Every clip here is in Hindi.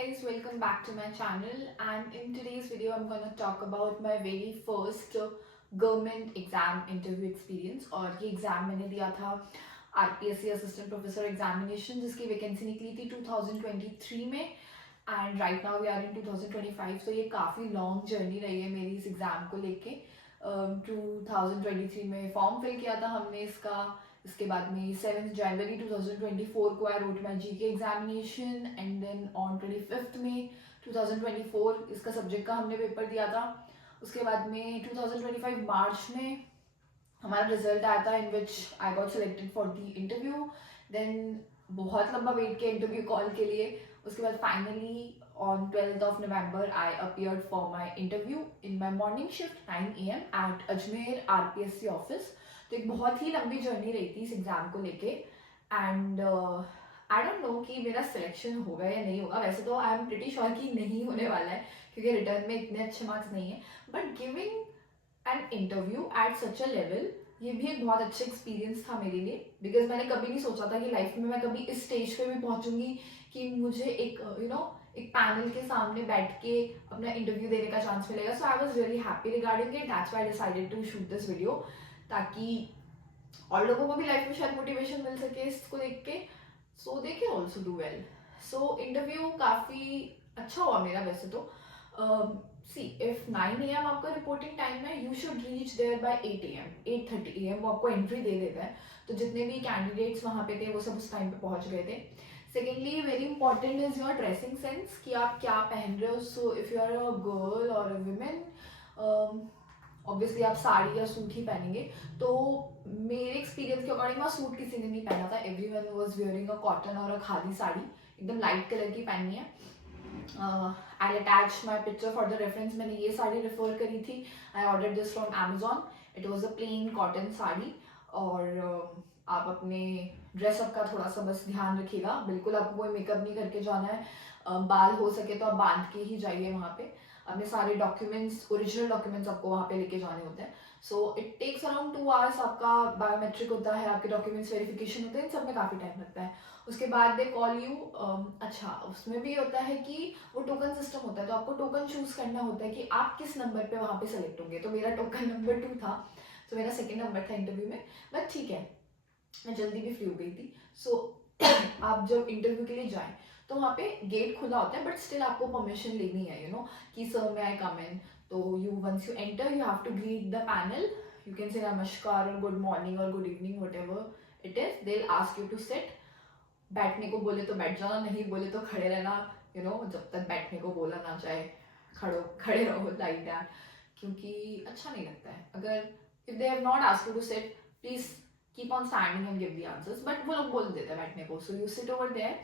guys, welcome back to my channel, and in today's video I'm going to talk about my very first government exam interview experience। और ये एग्ज़ाम मैंने दिया था आरपीएससी असिस्टेंट प्रोफेसर एग्जामिनेशन, जिसकी वैकेंसी निकली थी 2023 में, and right now we are in 2025। तो ये काफ़ी लॉन्ग जर्नी रही है मेरी इस एग्ज़ाम को लेके। 2023 में फॉर्म फिल किया था हमने इसका। इसके बाद में 7 जनवरी 2024 को I wrote my GK examination, and then on 25 May 2024 इसका सब्जेक्ट का हमने पेपर दिया था। उसके बाद में 2025 मार्च में हमारा रिजल्ट आया था, in which I got selected for the interview. Then बहुत लंबा वेट किया इंटरव्यू कॉल के लिए। उसके बाद finally on 12th of November I appeared for my interview in my morning shift 9 AM at Ajmer RPSC office। तो एक बहुत ही लंबी जर्नी रही थी इस एग्ज़ाम को लेके, एंड आई डोंट नो कि मेरा सिलेक्शन होगा या नहीं होगा। वैसे तो आई एम प्रिटी श्योर कि नहीं होने वाला है, क्योंकि रिटर्न में इतने अच्छे मार्क्स नहीं है, but giving an interview at such a level, ये भी एक बहुत अच्छा एक्सपीरियंस था मेरे लिए। बिकॉज मैंने कभी नहीं सोचा था कि लाइफ में मैं कभी इस स्टेज पे भी पहुंचूंगी कि मुझे एक एक पैनल के सामने बैठ के अपना इंटरव्यू देने का चांस मिलेगा। So I was really happy regarding it, that's why I decided to shoot this video, ताकि और लोगों को भी लाइफ में शायद मोटिवेशन मिल सके इसको देख के, so they can also do well. So interview काफ़ी अच्छा हुआ मेरा वैसे तो। सी इफ 9 AM आपका रिपोर्टिंग टाइम है, you should reach there by 8 AM, 8:30 AM वो आपको एंट्री दे देता है। तो जितने भी कैंडिडेट्स वहाँ पे थे वो सब उस टाइम पे पहुँच गए थे। Secondly very important is your dressing sense, कि आप क्या पहन रहे हो। So if you are a girl और अ वुमेन, ऑब्वियसली आप साड़ी या सूट ही पहनेंगे। तो मेरे एक्सपीरियंस के अकॉर्डिंग वहाँ सूट किसी ने नहीं पहना था। Everyone was wearing a cotton और अ खादी साड़ी, एकदम लाइट कलर की पहननी है। आई attach my picture for the reference. मैंने ये साड़ी रेफर करी थी। I order this from Amazon. It was a plain cotton sari. और आप अपने ड्रेसअप का थोड़ा सा बस ध्यान रखिएगा। बिल्कुल आपको कोई मेकअप नहीं करके जाना है। बाल हो सके तो आप बांध के ही जाइए वहाँ पे। अपने सारे डॉक्यूमेंट्स, ओरिजिनल डॉक्यूमेंट्स आपको वहाँ पे लेके जाने होते हैं। So it takes around 2 hours. आपका बायोमेट्रिक होता है, आपके डॉक्यूमेंट्स वेरिफिकेशन होते हैं, इन सब में काफ़ी टाइम लगता है। उसके बाद दे कॉल यू। अच्छा, उसमें भी होता है कि वो टोकन सिस्टम होता है, तो आपको टोकन चूज करना होता है कि आप किस नंबर पे वहाँ पे सेलेक्ट होंगे। तो मेरा टोकन नंबर 2 था, तो मेरा सेकेंड नंबर था इंटरव्यू में। बट ठीक है, मैं जल्दी भी फ्री हो गई थी। सो आप जब इंटरव्यू के लिए जाएं तो वहाँ पे गेट खुला होता है, बट स्टिल आपको परमिशन लेनी है, कि sir may I come in. तो you once you enter you have to greet the panel. You can say नमस्कार और गुड मॉर्निंग और good evening, whatever it is. They will ask you to sit. बैठने को बोले तो बैठ जाना, नहीं बोले तो खड़े रहना। जब तक बैठने को बोला ना जाए, खड़े रहो लाइक दैट, क्योंकि अच्छा नहीं लगता है। अगर if they have not asked you to sit, please keep on standing and give the answers. But वो लोग बोल देते हैं बैठने को, so you sit over there.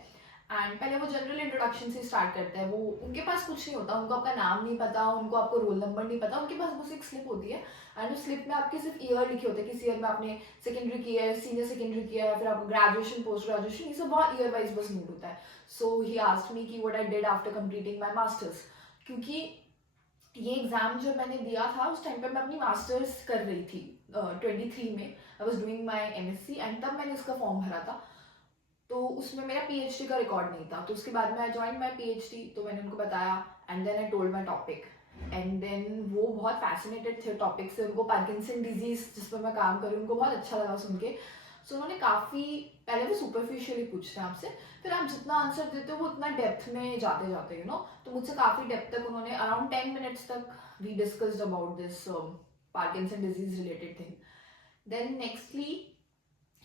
And पहले वो जनरल इंट्रोडक्शन से स्टार्ट करते हैं। वो उनके पास कुछ नहीं होता, उनको आपका नाम नहीं पता, उनको आपको रोल नंबर नहीं पता। उनके पास बस एक स्लिप होती है, एंड उस स्लिप में आपके सिर्फ ईयर लिखे होते हैं, किस ईयर में आपने सेकेंडरी किया है, सीनियर सेकेंडरी किया है, फिर आपको ग्रेजुएशन, पोस्ट ग्रेजुएशन, ये सब बहुत ईयर वाइज बस नोट होता है। सो ही आस्क्ड मी कि what I did after completing my masters, क्योंकि ये एग्जाम जब मैंने दिया था उस टाइम पे मैं अपनी मास्टर्स कर रही थी। 23 में I was doing my MSc, and तब मैंने इसका फॉर्म भरा था। तो उसमें मेरा पीएचडी का रिकॉर्ड नहीं था। तो उसके बाद में आई ज्वाइन माय पीएचडी, तो मैंने उनको बताया, and then I told my topic, and then वो बहुत फैसिनेटेड थे टॉपिक से। उनको पार्किंसन डिजीज जिस पर मैं काम कर रही हूँ उनको बहुत अच्छा लगा सुन के। सो उन्होंने काफ़ी, पहले वो सुपरफिशियली पूछते हैं आपसे, फिर आप जितना आंसर देते हो वो उतना डेप्थ में जाते जाते तो मुझसे काफ़ी डेप्थ तक उन्होंने, अराउंड 10 मिनट्स तक we discussed about this Parkinson disease related thing. Then nextly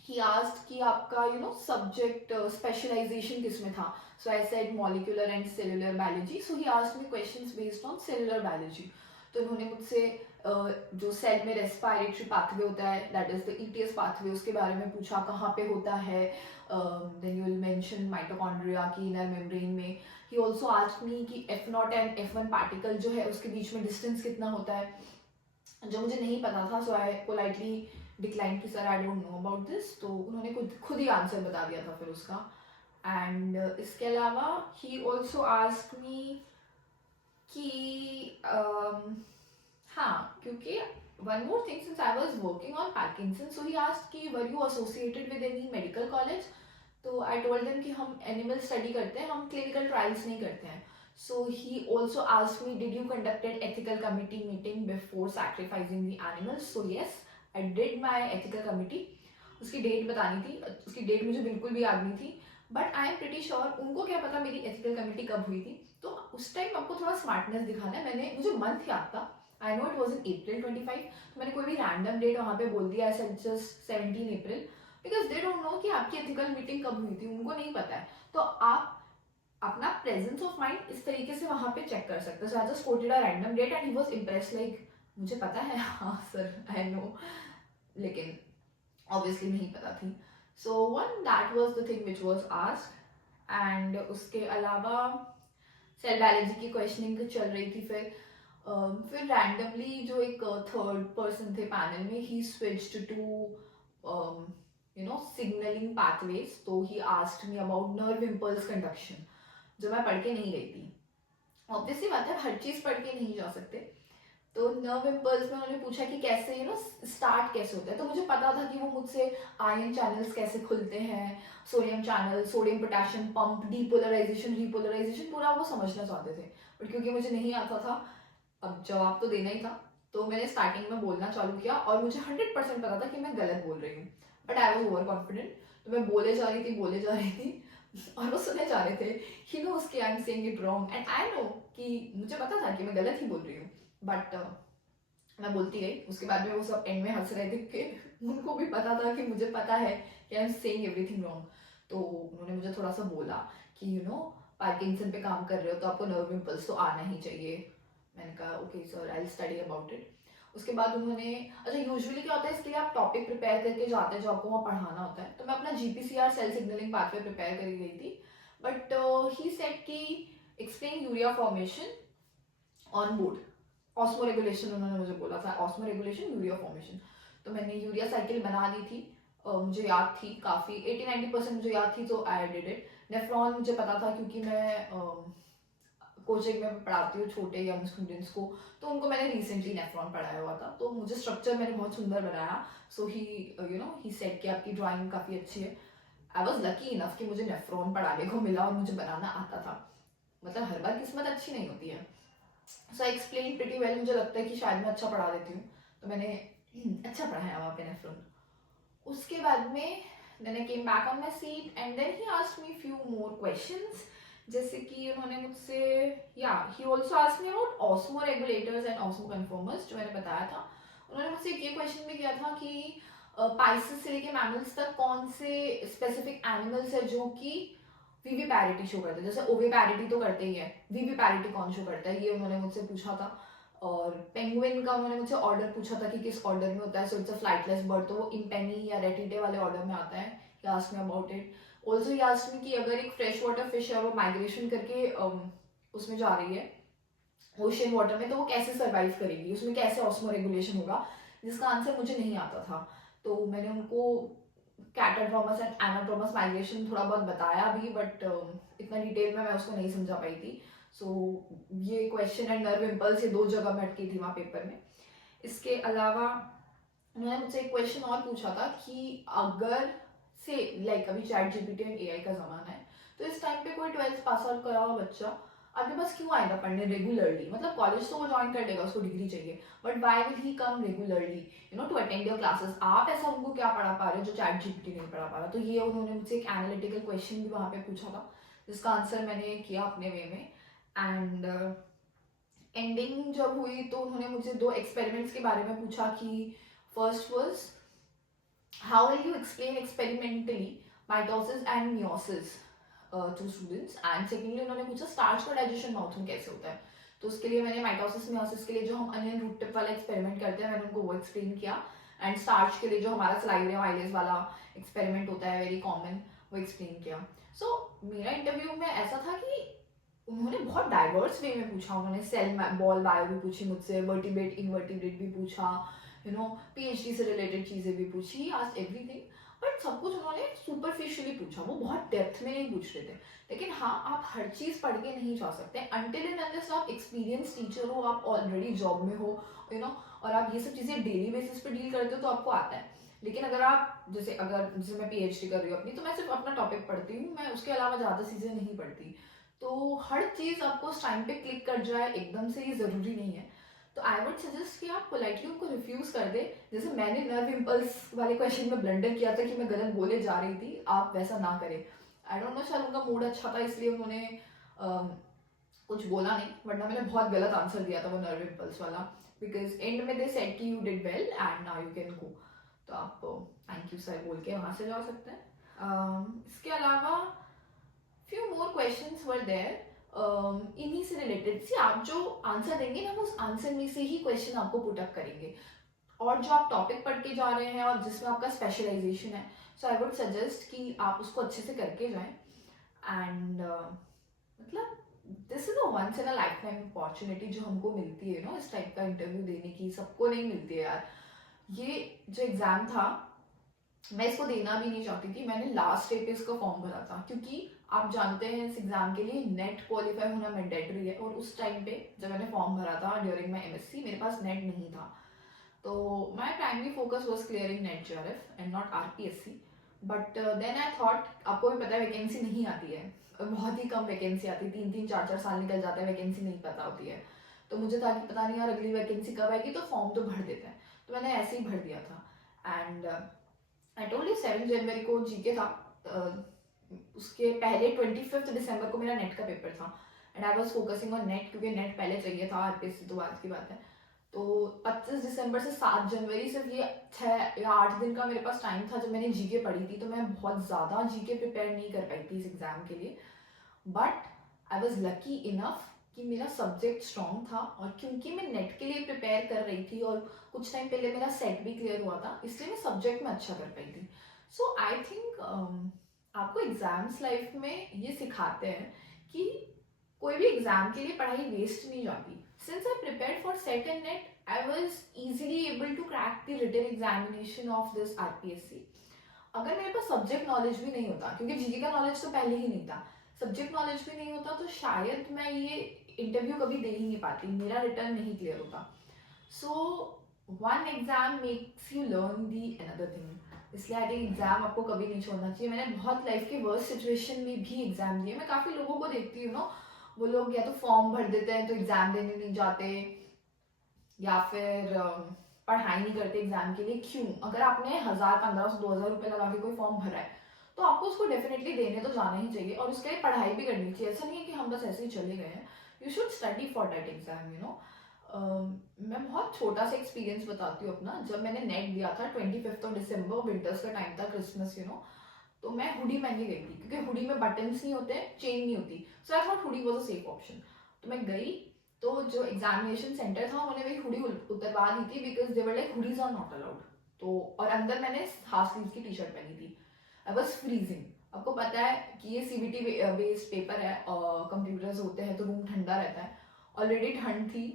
he asked कि आपका सब्जेक्ट स्पेशलाइजेशन किस में था। So I said molecular and cellular biology. So he asked me questions based on cellular biology. तो उन्होंने मुझसे जो सेल में रेस्पिरेटरी पाथवे होता है, that is the ETS pathway, उसके बारे में पूछा, कहाँ पे होता है। Then you will mention mitochondria की इनर मेम्ब्रेन में। ही ऑल्सो आस्क्ड मी कि F0 एंड F1 पार्टिकल जो है उसके बीच में डिस्टेंस कितना होता है, जो मुझे नहीं पता था। सो आई पोलाइटली डिक्लाइन कि sir I don't know about this. तो उन्होंने खुद ही आंसर बता दिया था फिर उसका। एंड इसके अलावा ही ऑल्सो आस्क्ड मी कि हाँ, क्योंकि one more thing, since I was working on Parkinson, so he asked कि were you associated with any medical college. तो आई टोल्ड देम कि हम एनिमल स्टडी करते हैं, हम क्लिनिकल ट्रायल्स नहीं करते हैं. So he also asked me, did you conducted ethical committee meeting before sacrificing the animals? So yes, I did my ethical committee. उसकी डेट बतानी थी, उसकी डेट मुझे बिल्कुल भी याद नहीं थी, but I am pretty sure उनको क्या पता मेरी एथिकल कमिटी कब हुई थी. तो उस टाइम आपको थोड़ा स्मार्टनेस दिखाना है. मुझे मंथ याद था, I know it was in April 25. तो मैंने कोई भी रैंडम डेट वहाँ पे बोल दिया, ऐसा just 17 April, because they don't know कि आपकी एथिकल मीटिंग कब हुई थी, उनको नहीं पता है. तो आप अपना प्रेजेंस ऑफ माइंड इस तरीके से वहाँ पे चेक कर सकते हो. So I just quoted a random date and he was impressed, like मुझे पता है, हाँ सर आई नो, लेकिन ऑब्वियसली नहीं पता थी. So one that was the thing which was asked. And उसके अलावा सेल बायोलॉजी की क्वेश्चनिंग चल रही थी. फिर रैंडमली जो एक थर्ड पर्सन थे पैनल में, ही स्विच्ड टू सिग्नलिंग pathways. तो ही asked me about nerve impulse conduction, जो मैं पढ़ के नहीं गई थी. ऑब्वियसली बात है, हर चीज पढ़ के नहीं जा सकते. तो नर्व इम्पल्स में उन्होंने पूछा कि कैसे स्टार्ट कैसे होता है. तो मुझे पता था कि वो मुझसे आयन चैनल्स कैसे खुलते हैं, sodium channel, sodium potassium pump, depolarisation, repolarisation, पूरा वो समझना चाहते थे. बट क्योंकि मुझे नहीं आता था, अब जवाब तो देना ही था, तो मैंने स्टार्टिंग में बोलना चालू किया और मुझे 100% पता था कि मैं गलत बोल रही हूँ. But I was over confident. तो मैं बोले जा रही थी और वो सुने जा रहे थे. ही नोस कि I am saying it wrong and I know कि मुझे पता था कि मैं गलत ही बोल रही हूँ. बट मैं बोलती गई. उसके बाद में वो सब एंड में हंस रहे थे कि उनको भी पता था कि मुझे पता है कि I am saying everything wrong. तो उन्होंने मुझे थोड़ा सा बोला कि पार्किंसन पे काम कर रहे हो तो आपको नर्व इम्पल्स तो आना ही चाहिए. मैंने कहा okay sir, I will study about it. उसके बाद उन्होंने, अच्छा यूजुअली क्या होता है, इसके लिए आप टॉपिक प्रिपेयर करके जाते हैं जो आपको वहाँ पढ़ाना होता है. तो मैं अपना GPCR cell signalling pathway prepare करी गई थी. बट ही सेड कि explain urea formation on board. Osmoregulation उन्होंने मुझे बोला था, ऑस्मो रेगुलेशन, यूरिया फॉर्मेशन. तो मैंने यूरिया साइकिल बना दी थी. मुझे याद थी काफ़ी, 80-90% मुझे याद थी, तो आई डिड इट. नेफ्रॉन मुझे पता था क्योंकि मैं कोचिंग में पढ़ाती हूँ छोटे यंग स्टूडेंट्स को, तो उनको मैंने रिसेंटली नेफ्रॉन पढ़ाया हुआ था. तो मुझे स्ट्रक्चर मैंने बहुत सुंदर बनाया. सो ही सेड कि आपकी ड्राइंग काफ़ी अच्छी है. आई वॉज लकी इनफ कि मुझे नेफ्रॉन पढ़ाने को मिला और मुझे बनाना आता था. मतलब हर बार किस्मत अच्छी नहीं होती है. So I explain pretty well. मुझे लगता है कि शायद मैं अच्छा पढ़ा देती हूँ, तो मैंने अच्छा पढ़ाया वहाँ पे नेफ्रॉन. उसके बाद में then I came back on my seat and then he asked me few more questions. जैसे कि उन्होंने मुझसे, या he also asked me about osmoregulators and osmoconformers, जो मैंने बताया था. उन्होंने मुझसे ये क्वेश्चन भी किया था कि पाइसेस से लेके मैमल्स तक कौन से स्पेसिफिक एनिमल्स है जो कि वीवी पैरिटी शो करते हैं. जैसे ओवी पैरिटी तो करते ही है, वीवी पैरिटी कौन शो करता है, ये उन्होंने मुझसे पूछा था. और पेंगुइन का उन्होंने मुझसे ऑर्डर पूछा था कि किस ऑर्डर में होता है. So it's a flightless bird, तो वो इम्पेनी या रेटिटे वाले ऑर्डर में आता है. ही asked me about it. Also he asked मी कि अगर एक फ्रेश वाटर फिश है, वो माइग्रेशन करके उसमें जा रही है ओशियन वाटर में, तो वो कैसे सर्वाइव करेगी, उसमें कैसे ऑस्मो रेगुलेशन होगा, जिसका आंसर मुझे नहीं आता था. तो मैंने उनको कैटाड्रोमस एंड एनाड्रोमस माइग्रेशन थोड़ा बहुत बताया भी, बट इतना डिटेल में मैं उसको नहीं समझा पाई थी. सो ये क्वेश्चन एंड नर्व इम्पल्स, ये 2 जगह मैं अटकी थी वहाँ पेपर में. इसके अलावा उन्होंने मुझसे एक क्वेश्चन और पूछा था कि अगर से लाइक अभी ChatGPT एंड AI का ज़माना है, तो इस टाइम पे कोई 12th पास आउट करा हुआ बच्चा आपके पास क्यों आएगा पढ़ने रेगुलरली. मतलब कॉलेज तो वो ज्वाइन कर लेगा, उसको डिग्री चाहिए, but why will he come regularly to attend your classes. आप ऐसा उनको क्या पढ़ा पा रहे हो जो ChatGPT नहीं पढ़ा पा रहा. तो ये उन्होंने मुझसे एक एनालिटिकल क्वेश्चन भी वहाँ पे पूछा था, जिसका आंसर मैंने किया अपने वे में. एंड एंडिंग जब हुई तो उन्होंने मुझे 2 एक्सपेरिमेंट्स के बारे में पूछा कि first was how will you explain experimentally mitosis and meiosis to students. And secondly उन्होंने पूछा स्टार्च का डाइजेशन माउथ में कैसे होता है. तो उसके लिए मैंने माइटोसिस मियोसिस के लिए जो हम अनियन रूट टिप वाला एक्सपेरिमेंट करते हैं, मैंने उनको वो एक्सप्लेन किया. एंड स्टार्च के लिए जो हमारा सलाइवरिया माइलेज वाला एक्सपेरिमेंट होता है वेरी कॉमन, वो एक्सप्लेन किया. सो मेरा इंटरव्यू में ऐसा था कि उन्होंने बहुत डाइवर्स वे में पूछा. उन्होंने सेल बॉल बायो भी पूछी मुझसे, वर्टिब्रेट इनवर्टिब्रेट भी पूछा, PhD से रिलेटेड चीज़ें भी पूछी, आस्क्ड एवरीथिंग. बट सब कुछ उन्होंने सुपरफिशियली पूछा, वो बहुत डेप्थ में नहीं पूछ रहे थे. लेकिन हाँ, आप हर चीज़ पढ़ के नहीं जा सकते. अनटिल एंड अनलेस आप एक्सपीरियंस टीचर हो, आप ऑलरेडी जॉब में हो, और आप ये सब चीज़ें डेली बेसिस पे डील करते हो, तो आपको आता है. लेकिन अगर आप जैसे मैं पीएचडी कर रही हूँ अपनी, तो मैं सिर्फ अपना टॉपिक पढ़ती हूँ, मैं उसके अलावा ज़्यादा चीज़ें नहीं पढ़ती। तो हर चीज़ आपको उस टाइम पे क्लिक कर जाए एकदम से, ये ज़रूरी नहीं है। तो आई वुड सजेस्ट कि आप पोलाइटली उनको रिफ्यूज़ कर दे। जैसे मैंने नर्व इम्पल्स वाले क्वेश्चन में ब्लंडर किया था कि मैं गलत बोले जा रही थी, आप वैसा ना करें। आई डोंट नो, शायद उनका मूड अच्छा था इसलिए उन्होंने कुछ बोला नहीं, वरना मैंने बहुत गलत आंसर दिया था वो नर्व इम्पल्स वाला। बिकॉज एंड में दे सेड कि you did well and now you can go. तो आप थैंक यू सर बोल के वहाँ से जा सकते हैं। इसके अलावा few more questions were there इन्हीं से रिलेटेड। सी आप जो आंसर देंगे ना, वो उस आंसर में से ही क्वेश्चन आपको पुटअप करेंगे। और जो आप टॉपिक पढ़ के जा रहे हैं और जिसमें आपका स्पेशलाइजेशन है, सो आई वुड सजेस्ट कि आप उसको अच्छे से करके जाएं। एंड मतलब this is a once in a lifetime opportunity जो हमको मिलती है, नो, इस टाइप का इंटरव्यू देने की सबको नहीं मिलती है यार। ये जो एग्ज़ाम था, मैं इसको देना भी नहीं चाहती थी। मैंने लास्ट डे पे इसका फॉर्म भरा था, क्योंकि आप जानते हैं इस एग्ज़ाम के लिए नेट क्वालिफाई होना मैंडेटरी है। और उस टाइम पे जब मैंने फॉर्म भरा था ड्यूरिंग माई एमएससी, मेरे पास नेट नहीं था। तो my primary focus was clearing NET JRF and not RPSC. But then I thought, आपको भी पता है वैकेंसी नहीं आती है, बहुत ही कम वैकेंसी आती है, 3-3 4-4 साल निकल जाते हैं, वैकेंसी नहीं पता होती है। तो मुझे था कि पता नहीं यार अगली वैकेंसी कब आएगी, तो फॉर्म तो भर देते हैं। तो मैंने ऐसे ही भर दिया था। एंड आई टोल्ड यू 7 जनवरी को जीके था। उसके पहले 25 दिसंबर को मेरा नेट का पेपर था। And I was focusing on net, क्योंकि नेट पहले चाहिए था, आरपीएससी तो बाद की बात है। तो 25 दिसंबर से 7 जनवरी सिर्फ ये 6 या 8 दिन का मेरे पास टाइम था जब मैंने जीके पढ़ी थी। तो मैं बहुत ज़्यादा जीके प्रिपेयर नहीं कर पाई थी इस एग्ज़ाम के लिए। But I was lucky enough कि मेरा सब्जेक्ट स्ट्रॉन्ग था, और क्योंकि मैं नेट के लिए प्रिपेयर कर रही थी और कुछ टाइम पहले मेरा सेट भी क्लियर हुआ था, इसलिए मैं सब्जेक्ट में अच्छा कर पाई थी। सो आई थिंक आपको एग्जाम्स लाइफ में ये सिखाते हैं कि कोई भी एग्जाम के लिए पढ़ाई वेस्ट नहीं जाती। Since I prepare for set and net, I was easily able to crack the written examination of this RPSC। अगर मेरे पास सब्जेक्ट नॉलेज भी नहीं होता, क्योंकि जीके का नॉलेज तो पहले ही नहीं था, सब्जेक्ट नॉलेज भी नहीं होता, तो शायद मैं ये इंटरव्यू कभी दे ही नहीं पाती, मेरा रिटर्न नहीं क्लियर होता। So one exam makes you learn the another thing. इसलिए आई थिंक एग्जाम आपको कभी नहीं छोड़ना चाहिए। मैंने बहुत लाइफ के वर्स्ट सिचुएशन में भी एग्जाम दिए। मैं काफ़ी लोगों को देखती हूँ ना, वो लोग या तो फॉर्म भर देते हैं तो एग्जाम देने नहीं जाते, या फिर पढ़ाई नहीं करते एग्जाम के लिए। क्यों? अगर आपने 1000, 1500, 2000 रुपये लगा के कोई फॉर्म भरा है, तो आपको उसको डेफिनेटली देने तो जाना ही चाहिए, और उसके लिए पढ़ाई भी करनी चाहिए। ऐसा नहीं है कि हम बस ऐसे ही चले गए हैं। You should study for that exam, you know. मैं बहुत छोटा सा एक्सपीरियंस बताती हूँ अपना। जब मैंने नेट दिया था 25 विंटर्स का टाइम था, क्रिसमस, यू नो, तो मैं हुडी पहन के गई थी, क्योंकि हुडी में बटन्स नहीं होते, चेन नहीं होती। So I thought hoodie was a safe option. तो मैं गई, तो जो एग्जामिनेशन सेंटर था उन्होंने मेरी हुडी उतरवा दी थी, because they were like hoodies are not allowed. तो और अंदर मैंने हाफ स्लीव की टी शर्ट पहनी थी। I was freezing. आपको पता है कि ये सीबीटी बेस्ड पेपर है और कंप्यूटर्स होते हैं, तो रूम ठंडा रहता है। ऑलरेडी ठंड थी,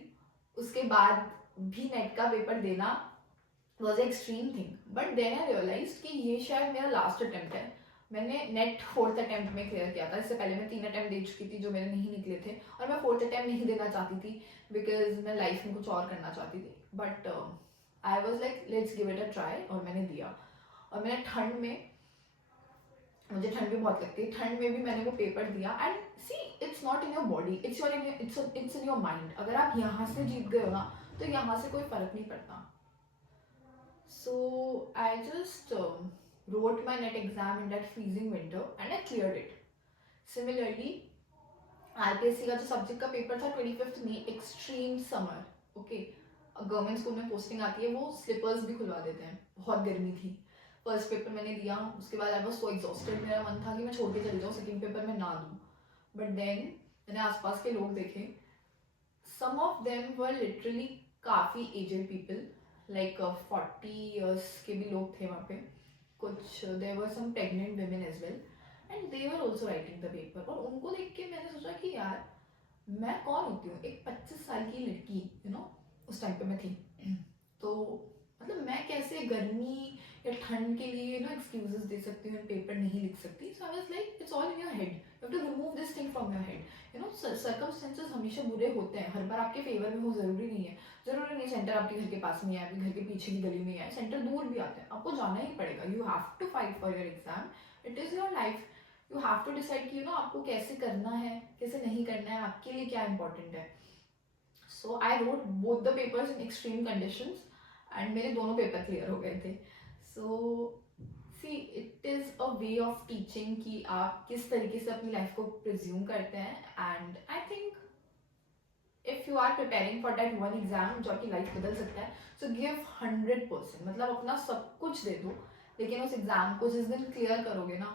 उसके बाद भी नेट का पेपर देना was extreme thing. But then I realise कि ये शायद मेरा लास्ट अटेम्प्ट है। मैंने नेट 4th अटेम्प्ट में क्लियर किया था। इससे पहले मैं 3 अटेम्प्ट दे चुकी थी जो मेरे नहीं निकले थे, और मैं 4th अटेम्प्ट नहीं देना चाहती थी, बिकॉज मैं लाइफ में कुछ और करना चाहती थी। But I was like let's give it a try, और मैंने दिया। और मैंने ठंड में, मुझे ठंड भी बहुत लगती है, ठंड में भी मैंने वो पेपर दिया। And see, it's not in your body, it's in your mind. अगर आप यहाँ से जीत गए हो ना, तो यहाँ से कोई फर्क नहीं पड़ता। So I just wrote my net exam in that freezing winter and I cleared it. Similarly, RPSC का जो सब्जेक्ट का पेपर था 25 में, extreme summer, okay, government school में पोस्टिंग आती है, वो स्लीपर्स भी खुलवा देते हैं, बहुत गर्मी थी। फर्स्ट पेपर मैंने दिया, उसके बाद आई वॉज सो एग्जॉस्टेड, मेरा मन था कि मैं छोड़ के चली जाऊँ, सेकेंड पेपर में ना दूँ। बट देन मैंने आसपास के लोग देखे, some of them were literally काफ़ी एजेड पीपल, लाइक 40 ईयर्स के भी लोग थे वहाँ पे, कुछ there were some pregnant women as well, and they were also writing the paper. और उनको देख के मैंने सोचा कि यार मैं कौन होती हूँ, एक 25 साल की लड़की, यू नो, उस टाइम पे मैं थी। तो मतलब मैं कैसे गर्मी या ठंड के लिए ना एक्सक्यूजेस दे सकती हूँ, पेपर नहीं लिख सकती। So I was like it's all in your head, you have to remove this thing from your head, you know circumstances हमेशा बुरे होते हैं, हर बार आपके फेवर में हो ज़रूरी नहीं है। ज़रूरी नहीं सेंटर आपके घर के पास में है, आपके घर के पीछे की गली में है, सेंटर दूर भी आते हैं, आपको जाना ही पड़ेगा। You have to fight for your exam, it is your life. You have to decide कि यू नो आपको कैसे करना है, कैसे नहीं करना है, आपके लिए क्या इंपॉर्टेंट है। So I wrote both the papers in extreme conditions and मेरे दोनों पेपर क्लियर हो गए थे। So see it is a way of teaching कि आप किस तरीके से अपनी लाइफ को प्रिज्यूम करते हैं। And I think if you are preparing for that one exam जो आपकी लाइफ बदल सकता है, सो गिव 100%, मतलब अपना सब कुछ दे दो। लेकिन उस एग्जाम को जिस दिन क्लियर करोगे ना,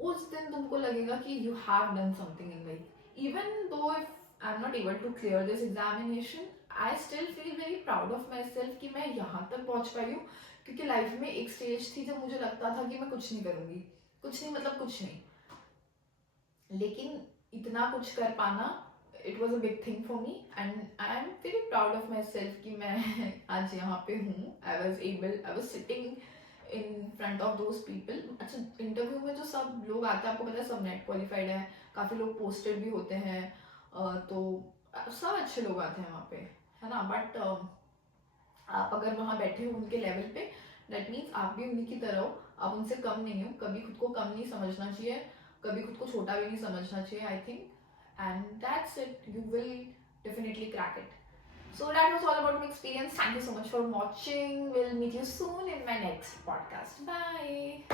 उस दिन तुमको लगेगा कि you have done something in life. Even though if I am not able to clear this examination, I still feel very proud of myself कि मैं यहाँ तक पहुँच पाई हूँ। क्योंकि लाइफ में एक स्टेज थी जब मुझे लगता था कि मैं कुछ नहीं करूँगी, कुछ नहीं मतलब कुछ नहीं, लेकिन इतना कुछ कर पाना, it was a big thing for me and I am very proud of myself कि मैं आज यहाँ पे हूँ। I was sitting in front of those people. अच्छा, इंटरव्यू में जो सब लोग आते हैं, आपको पता है सब नेट क्वालिफाइड है, काफ़ी लोग पोस्टेड भी होते हैं, तो सब अच्छे लोग आते हैं वहाँ पे, है ना। बट आप अगर वहाँ बैठे हो उनके लेवल पे, दैट मीन्स आप भी उन्हीं की तरह हो, आप उनसे कम नहीं हो। कभी खुद को कम नहीं समझना चाहिए, कभी खुद को छोटा भी नहीं समझना चाहिए, I think. And that's it, you will definitely crack it. So that was all about my experience. Thank you so much for watching. We'll meet you soon in my next podcast. Bye.